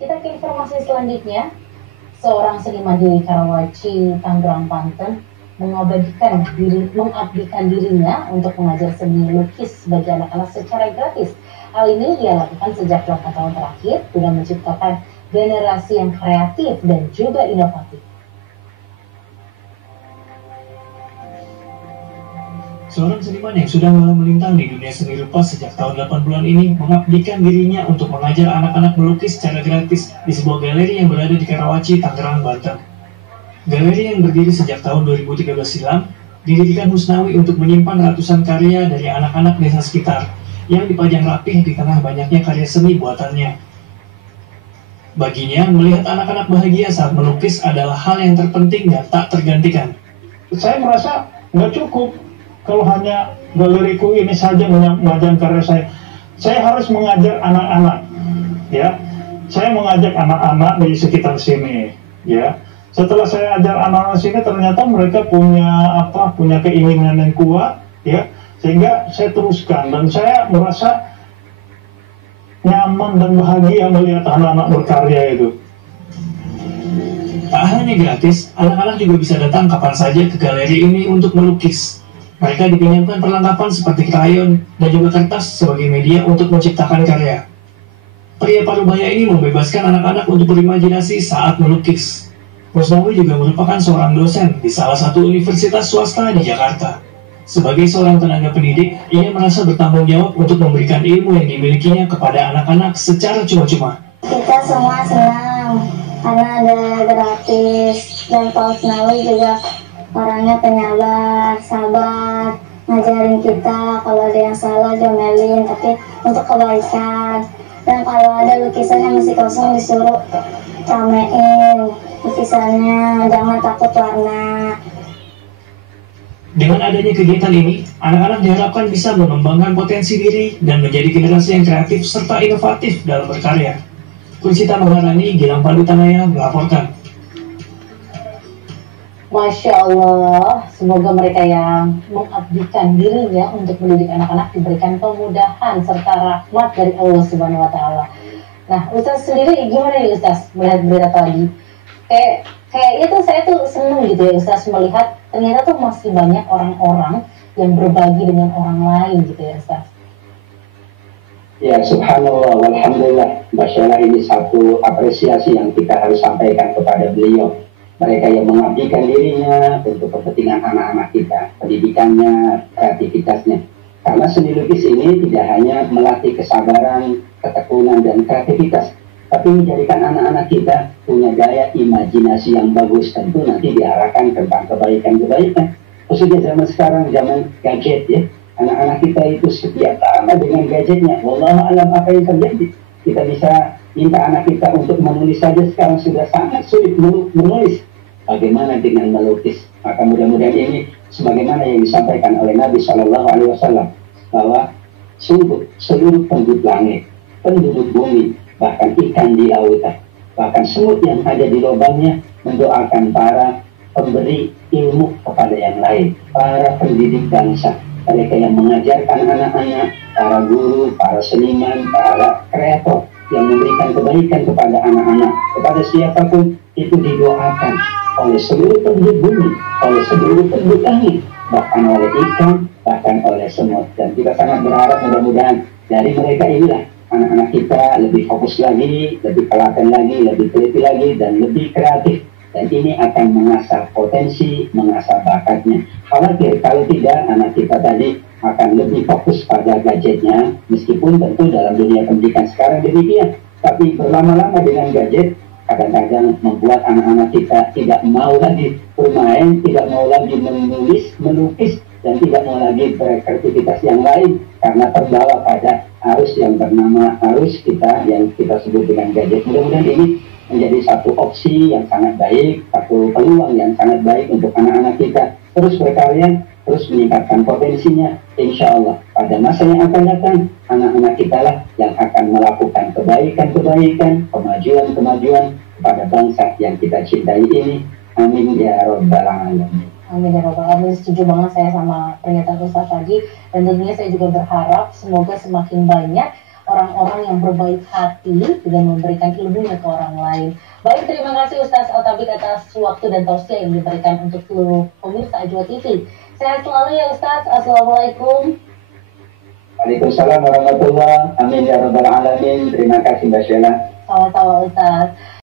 Kita ke informasi selanjutnya. Seorang seniman di Karawaci, Tangerang, Banten mengabdikan dirinya untuk mengajar seni lukis bagi anak-anak secara gratis. Hal ini ia lakukan sejak 8 tahun terakhir guna menciptakan generasi yang kreatif dan juga inovatif. Seorang seniman yang sudah melintang di dunia seni rupa sejak tahun 80-an ini mengabdikan dirinya untuk mengajar anak-anak melukis secara gratis di sebuah galeri yang berada di Karawaci, Tangerang, Banten. Galeri yang berdiri sejak tahun 2013 silam didirikan Husnawi untuk menyimpan ratusan karya dari anak-anak desa sekitar yang dipajang rapih di tengah banyaknya karya seni buatannya. Baginya, melihat anak-anak bahagia saat melukis adalah hal yang terpenting dan tak tergantikan. Saya merasa nggak cukup kalau hanya galeriku ini saja mengajar karya saya. Saya harus mengajar anak-anak, ya. Saya mengajak anak-anak di sekitar sini, ya. Setelah saya ajar anak-anak sini, ternyata mereka punya keinginan yang kuat, ya. Sehingga saya teruskan dan saya merasa nyaman dan bahagia melihat anak-anak berkarya itu. Tak hanya gratis, anak-anak juga bisa datang kapan saja ke galeri ini untuk melukis. Mereka dipinjamkan perlengkapan seperti krayon dan juga kertas sebagai media untuk menciptakan karya. Pria Parubaya ini membebaskan anak-anak untuk berimajinasi saat melukis. Husnawi juga merupakan seorang dosen di salah satu universitas swasta di Jakarta. Sebagai seorang tenaga pendidik, ia merasa bertanggung jawab untuk memberikan ilmu yang dimilikinya kepada anak-anak secara cuma-cuma. Kita semua senang karena ada gratis, dan Pak Husnawi juga orangnya penyabar, sabar, ngajarin kita kalau ada yang salah diomelin, tapi untuk kebaikan. Dan kalau ada lukisan yang masih kosong disuruh ramein lukisannya, jangan takut warna. Dengan adanya kegiatan ini, anak-anak diharapkan bisa mengembangkan potensi diri dan menjadi generasi yang kreatif serta inovatif dalam berkarya. Kuncita Maharani, Gilang Padutanaya melaporkan. Masya Allah, semoga mereka yang mengabdikan dirinya untuk mendidik anak-anak diberikan kemudahan serta rahmat dari Allah Subhanahu Wa Taala. Nah, Ustaz sendiri gimana nih Ustaz melihat berita tadi? Kayak itu saya tuh seneng gitu ya Ustaz melihat ternyata tuh masih banyak orang-orang yang berbagi dengan orang lain gitu ya Ustaz. Ya, subhanallah, walhamdulillah. Masya Allah, ini satu apresiasi yang kita harus sampaikan kepada beliau. Mereka yang mengabdikan dirinya untuk kepentingan anak-anak kita, pendidikannya, kreativitasnya. Karena seni lukis ini tidak hanya melatih kesabaran, ketekunan, dan kreativitas, tapi menjadikan anak-anak kita punya daya imajinasi yang bagus. Tentu nanti diarahkan tentang kebaikan-kebaikan. Khususnya zaman sekarang, zaman gadget ya. Anak-anak kita itu setiap lama dengan gadgetnya. Wallahu alam apa yang terjadi. Kita bisa minta anak kita untuk menulis saja sekarang sudah sangat sulit menulis. Bagaimana dengan melukis? Maka mudah-mudahan ini sebagaimana yang disampaikan oleh Nabi Shallallahu Alaihi Wasallam bahwa sungguh seluruh penduduk langit, penduduk bumi, bahkan ikan di lautan, bahkan semut yang ada di lubangnya mendoakan para pemberi ilmu kepada yang lain, para pendidik bangsa, mereka yang mengajarkan anak-anak, para guru, para seniman, para kreator yang memberikan kebaikan kepada anak-anak, kepada siapapun itu didoakan oleh seluruh penduduk bumi, oleh seluruh penduduk langit, bahkan oleh ikan, bahkan oleh semut. Dan kita sangat berharap mudah-mudahan dari mereka inilah anak-anak kita lebih fokus lagi, lebih telaten lagi, lebih teliti lagi, dan lebih kreatif. Dan ini akan mengasah potensi, mengasah bakatnya. Khawatir kalau tidak, anak kita tadi akan lebih fokus pada gadgetnya, meskipun tentu dalam dunia pendidikan sekarang demikian. Tapi berlama-lama dengan gadget, kadang-kadang membuat anak-anak kita tidak mau lagi bermain, tidak mau lagi menulis, melukis, dan tidak mau lagi beraktivitas yang lain karena terbawa pada arus yang bernama arus kita yang kita sebut dengan gadget. Mudah-mudahan ini menjadi satu opsi yang sangat baik, satu peluang yang sangat baik untuk anak-anak kita terus berkarya, terus meningkatkan potensinya. Insya Allah pada masa yang akan datang, anak-anak kita lah yang akan melakukan kebaikan-kebaikan, kemajuan-kemajuan kepada bangsa yang kita cintai ini. Amin ya Rabbal Alamin. Amin ya Rabbal Alamin. Setuju banget saya sama pernyataan Ustaz tadi, dan tentunya saya juga berharap semoga semakin banyak orang-orang yang berbaik hati dan memberikan ilmunya ke orang lain. Baik, terima kasih Ustaz Otabik atas waktu dan tausiah yang diberikan untuk seluruh pemirsa Ajwa TV. Sehat selalu ya Ustaz. Assalamualaikum. Waalaikumsalam warahmatullahi wabarakatuh. Amin ya rabbal alamin. Terima kasih Mbak Sheila. Sama-sama Ustaz.